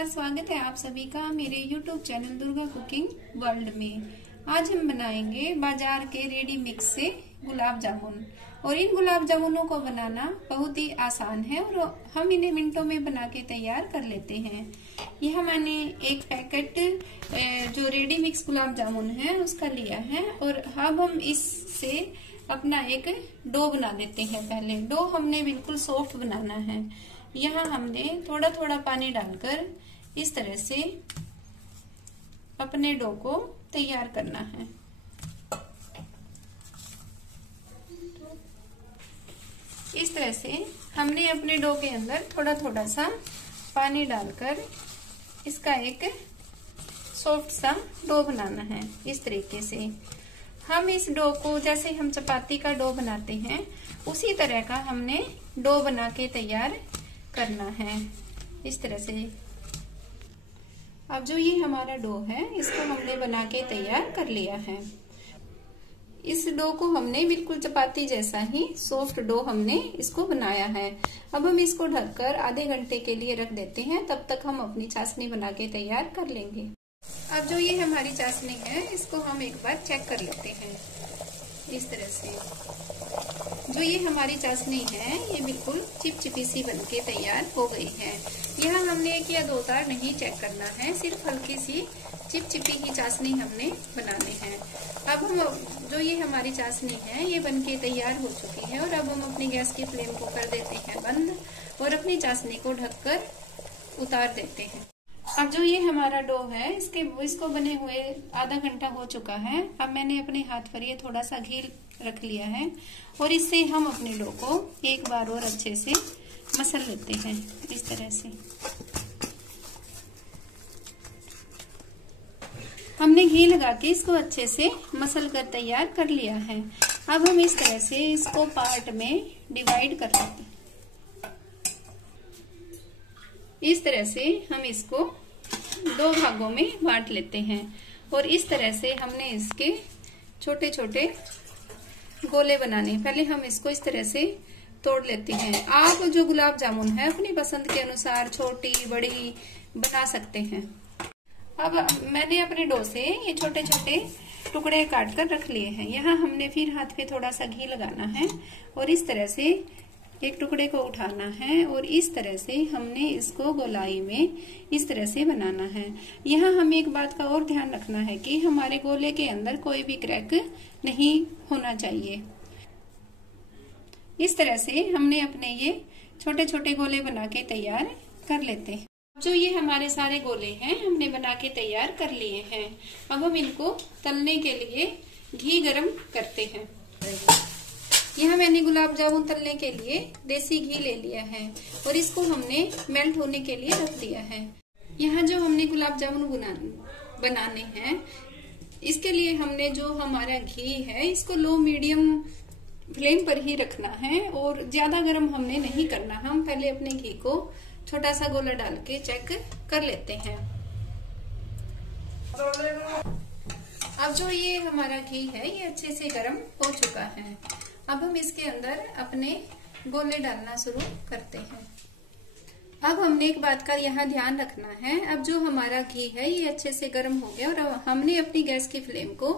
नमस्कार, स्वागत है आप सभी का मेरे YouTube channel Durga cooking world में। आज हम बनाएंगे बाजार के रेडी मिक्स से गुलाब जामुन। और इन गुलाब जामुनों को बनाना बहुत ही आसान है और हम इन्हें मिनटों में बना के तैयार कर लेते हैं। यह मैंने एक पैकेट जो रेडी मिक्स गुलाब जामुन है उसका लिया है और अब हम इससे अपना एक डो बना लेते हैं। पहले डो हमने बिल्कुल सॉफ्ट बनाना है। यहाँ हमने थोड़ा थोड़ा पानी डालकर इस तरह से अपने डो को तैयार करना है। इस तरह से हमने अपने डो के अंदर थोड़ा थोड़ा सा पानी डालकर इसका एक सॉफ्ट सा डो बनाना है। इस तरीके से हम इस डो को जैसे हम चपाती का डो बनाते हैं उसी तरह का हमने डो बना के तैयार करना है। इस तरह से अब जो ये हमारा डो है इसको हमने बना के तैयार कर लिया है। इस डो को हमने बिल्कुल चपाती जैसा ही सॉफ्ट डो हमने इसको बनाया है। अब हम इसको ढककर आधे घंटे के लिए रख देते हैं, तब तक हम अपनी चाशनी बना के तैयार कर लेंगे। अब जो ये हमारी चाशनी है इसको हम एक बार चेक कर लेते हैं। इस तरह से जो ये हमारी चाशनी है ये बिल्कुल चिपचिपी सी बनके तैयार हो गई है। यहाँ हमने एक या दो तार नहीं चेक करना है, सिर्फ हल्की सी चिपचिपी ही चाशनी हमने बनानी है। अब हम जो ये हमारी चाशनी है ये बनके तैयार हो चुकी है और अब हम अपनी गैस की फ्लेम को कर देते हैं बंद और अपनी चाशनी को ढककर उतार देते हैं। अब जो ये हमारा डो है इसको बने हुए आधा घंटा हो चुका है। अब मैंने अपने हाथ पर ये थोड़ा सा घी रख लिया है और इससे हम अपने डो को एक बार और अच्छे से मसल लेते हैं। इस तरह से हमने घी लगा के इसको अच्छे से मसल कर तैयार कर लिया है। अब हम इस तरह से इसको पार्ट में डिवाइड कर लेते हैं। इस तरह से हम इसको दो भागों में बांट लेते हैं और इस तरह से हमने इसके छोटे छोटे गोले बनाने। पहले हम इसको इस तरह से तोड़ लेते हैं। आप जो गुलाब जामुन है अपनी पसंद के अनुसार छोटी बड़ी बना सकते हैं। अब मैंने अपने डो से ये छोटे छोटे टुकड़े काट कर रख लिए हैं। यहाँ हमने फिर हाथ पे थोड़ा सा घी लगाना है और इस तरह से एक टुकड़े को उठाना है और इस तरह से हमने इसको गोलाई में इस तरह से बनाना है। यहाँ हमें एक बात का और ध्यान रखना है कि हमारे गोले के अंदर कोई भी क्रैक नहीं होना चाहिए। इस तरह से हमने अपने ये छोटे छोटे गोले बना के तैयार कर लेते हैं। जो ये हमारे सारे गोले हैं हमने बना के तैयार कर लिए हैं। अब हम इनको तलने के लिए घी गरम करते हैं। यहाँ मैंने गुलाब जामुन तलने के लिए देसी घी ले लिया है और इसको हमने मेल्ट होने के लिए रख दिया है। यहाँ जो हमने गुलाब जामुन बनाने हैं इसके लिए हमने जो हमारा घी है इसको लो मीडियम फ्लेम पर ही रखना है और ज्यादा गर्म हमने नहीं करना। हम पहले अपने घी को छोटा सा गोला डाल के चेक कर लेते हैं। अब जो ये हमारा घी है ये अच्छे से गर्म हो चुका है। अब हम इसके अंदर अपने गोले डालना शुरू करते हैं। अब हमने एक बात का यहाँ ध्यान रखना है। अब जो हमारा घी है ये अच्छे से गर्म हो गया और हमने अपनी गैस की फ्लेम को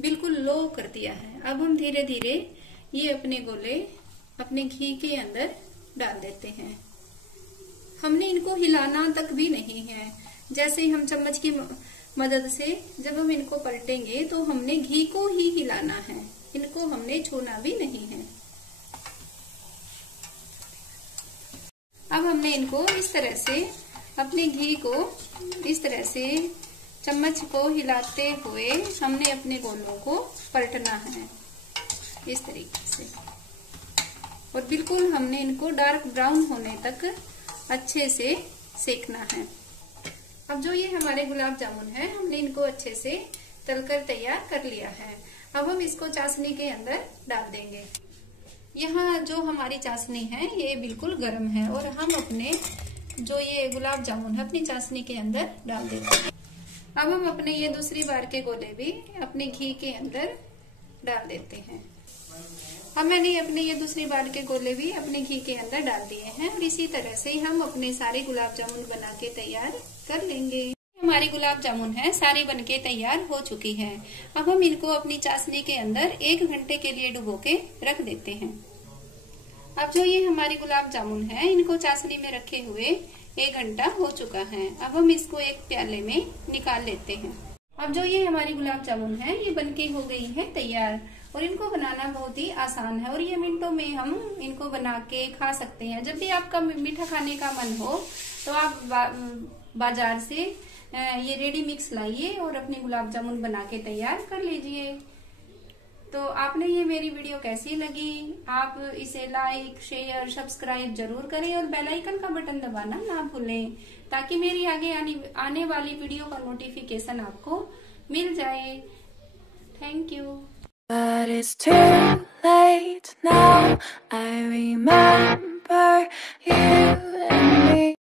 बिल्कुल लो कर दिया है। अब हम धीरे धीरे ये अपने गोले अपने घी के अंदर डाल देते हैं। हमने इनको हिलाना तक भी नहीं है। जैसे हम चम्मच की मदद से जब हम इनको पलटेंगे तो हमने घी को ही हिलाना है, इनको हमने छूना भी नहीं है। अब हमने इनको इस तरह से अपने घी को इस तरह से चम्मच को हिलाते हुए हमने अपने गोलों को पलटना है इस तरीके से और बिल्कुल हमने इनको डार्क ब्राउन होने तक अच्छे से सेकना है। अब जो ये हमारे गुलाब जामुन है हमने इनको अच्छे से तलकर तैयार कर लिया है। अब हम इसको चाशनी के अंदर डाल देंगे। यहाँ जो हमारी चाशनी है ये बिल्कुल गर्म है और हम अपने जो ये गुलाब जामुन है अपनी चाशनी के अंदर डाल देते हैं। अब हम अपने ये दूसरी बार के गोले भी अपने घी के अंदर डाल देते हैं। अब मैंने अपने ये दूसरी बार के गोले भी अपने घी के अंदर डाल दिए हैं और इसी तरह से हम अपने सारे गुलाब जामुन बना के तैयार कर लेंगे। हमारी गुलाब जामुन है सारी बनके तैयार हो चुकी है। अब हम इनको अपनी चाशनी के अंदर 1 घंटे के लिए डुबो के रख देते हैं। अब जो ये हमारी गुलाब जामुन है इनको चाशनी में रखे हुए 1 घंटा हो चुका है। अब हम इसको एक प्याले में निकाल लेते हैं। अब जो ये हमारी गुलाब जामुन है ये बनके हो गई है तैयार और इनको बनाना बहुत ही आसान है और ये मिनटों में हम इनको बना के खा सकते हैं। जब भी आपका मीठा खाने का मन हो तो आप बाजार से ये रेडी मिक्स लाइए और अपने गुलाब जामुन बना के तैयार कर लीजिए। तो आपने ये मेरी वीडियो कैसी लगी, आप इसे लाइक शेयर सब्सक्राइब जरूर करें और बेल आइकन का बटन दबाना ना भूलें ताकि मेरी आगे आने वाली वीडियो का नोटिफिकेशन आपको मिल जाए। Thank you. But it's too late now. I remember you.